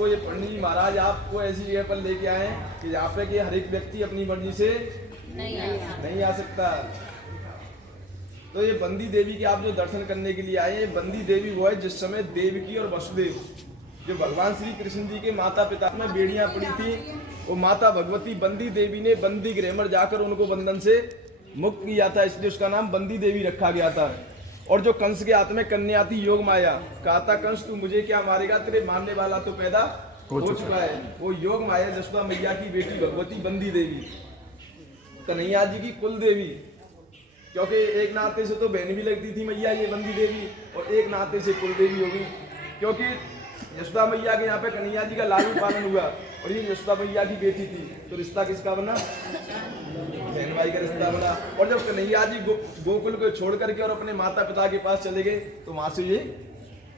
आपको ये पंडित जी महाराज आपको ऐसी जगह पर लेके आए कि यहाँ पे कि हर एक व्यक्ति अपनी मर्जी से नहीं आ सकता। तो ये बंदी देवी के आप जो दर्शन करने के लिए आए हैं, बंदी देवी वो है जिस समय देवकी और वसुदेव जो भगवान श्री कृष्ण जी के माता पिता में बेड़ियां पड़ी थी, वो माता भगवती बंदी देवी ने बंदी गृह में जाकर उनको बंधन से मुक्त किया था, इसलिए उसका नाम बंदी देवी रखा गया था। और जो कंस के हाथ में कन्या थी योग माया, कहा था कंस तू मुझे क्या मारेगा, तेरे मारने वाला तो पैदा हो चुका है। वो योग माया जसोदा मैया की बेटी भगवती बंदी देवी, कन्हैया जी की कुल देवी, क्योंकि एक नाते से तो बहन भी लगती थी मैया ये बंदी देवी, और एक नाते से कुल देवी होगी, क्योंकि यशोदा मैया के यहाँ पे कन्हैया जी का लालू पालन हुआ और ये यशोदा मैया की बेटी थी, तो रिश्ता किसका बना, बहन भाई का रिश्ता बना। और जब कन्हैया जी गोकुल को छोड़ करके और अपने माता पिता के पास चले गए तो वहां से ये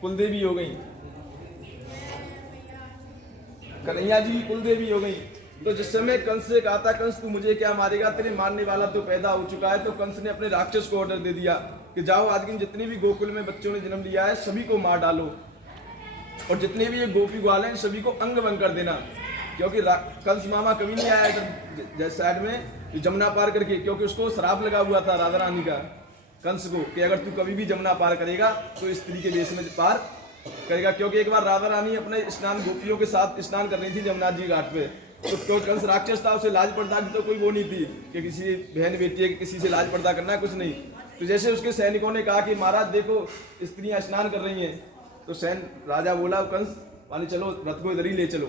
कुलदेवी हो गई, कन्हैया जी की कुलदेवी हो गई। तो जिस समय कंस से कहा था कंस तू मुझे क्या मारेगा, तेरे मारने वाला तो पैदा हो चुका है, तो कंस ने अपने राक्षस को ऑर्डर दे दिया कि जाओ आज के जितने भी गोकुल में बच्चों ने जन्म लिया है सभी को मार डालो, और जितने भी ये गोपी ग्वाल हैं सभी को अंग भंग कर देना, क्योंकि कंस मामा कभी नहीं आया जैसे साइड में जमुना पार करके, क्योंकि उसको श्राप लगा हुआ था राधा रानी का कंस को कि अगर तू कभी भी जमुना पार करेगा तो स्त्री के वेश में पार करेगा। क्योंकि एक बार राधा रानी अपने स्नान गोपियों के साथ स्नान कर रही थी जमुना जी घाट पे, तो कंस राक्षस था, उसे लाज पर्दा की तो कोई वो नहीं थी कि किसी बहन बेटी है कि किसी से लाज पर्दा करना है, कुछ नहीं। तो जैसे उसके सैनिकों ने कहा कि महाराज देखो स्त्रियां स्नान कर रही हैं, तो सैन राजा बोला कंस पानी चलो रथ को इधर ही ले चलो।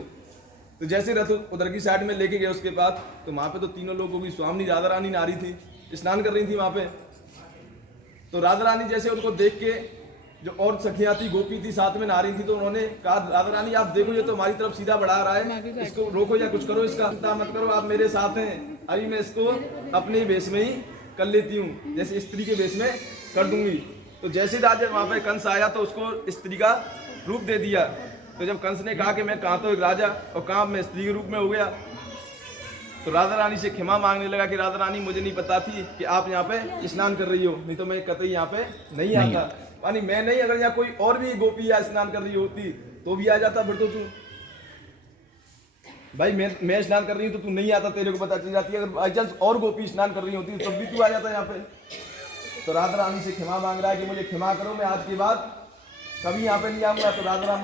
तो जैसे रथ उधर की साइड में लेके गए उसके पास, तो वहां पे तो तीनों लोगों की स्वामी राधा रानी नारी थी, स्नान कर रही थी वहां पे। तो राधा रानी जैसे उनको देख के जो और सखियां थी गोपी थी साथ में नहा रही थी, तो उन्होंने कहा राधा रानी आप देखो ये तो हमारी तरफ सीधा बढ़ा रहा है, इसको रोको या कुछ करो, इसका चिंता मत करो, आप मेरे साथ हैं, अभी मैं इसको अपने वेश में ही कर लेती हूँ, जैसे स्त्री के वेश में कर दूंगी। तो जैसे राजा वहां पे कंस आया तो उसको स्त्री का रूप दे दिया। तो जब कंस ने कहा कि मैं कहाँ तो एक राजा और कहाँ मैं स्त्री के रूप में हो गया, तो राधा रानी से क्षमा मांगने लगा कि राधा रानी मुझे नहीं पता थी कि आप यहाँ पे स्नान कर रही हो, नहीं तो मैं कतई यहाँ पे नहीं आता। यानी मैं नहीं, अगर यहाँ कोई और भी गोपी या स्नान कर रही होती तो भी आ जाता, फिर तो तू भाई मैं स्नान कर रही हूँ तो तू नहीं आता, तेरे को पता चल जाती है। अगर बाई चांस और गोपी स्नान कर रही होती तब भी तू आ जाता यहाँ पे। तो राधा रानी से क्षमा मांग रहा है कि मुझे क्षमा करो, मैं आज के बाद कभी यहाँ पे नहीं आऊंगा। तो राधा रानी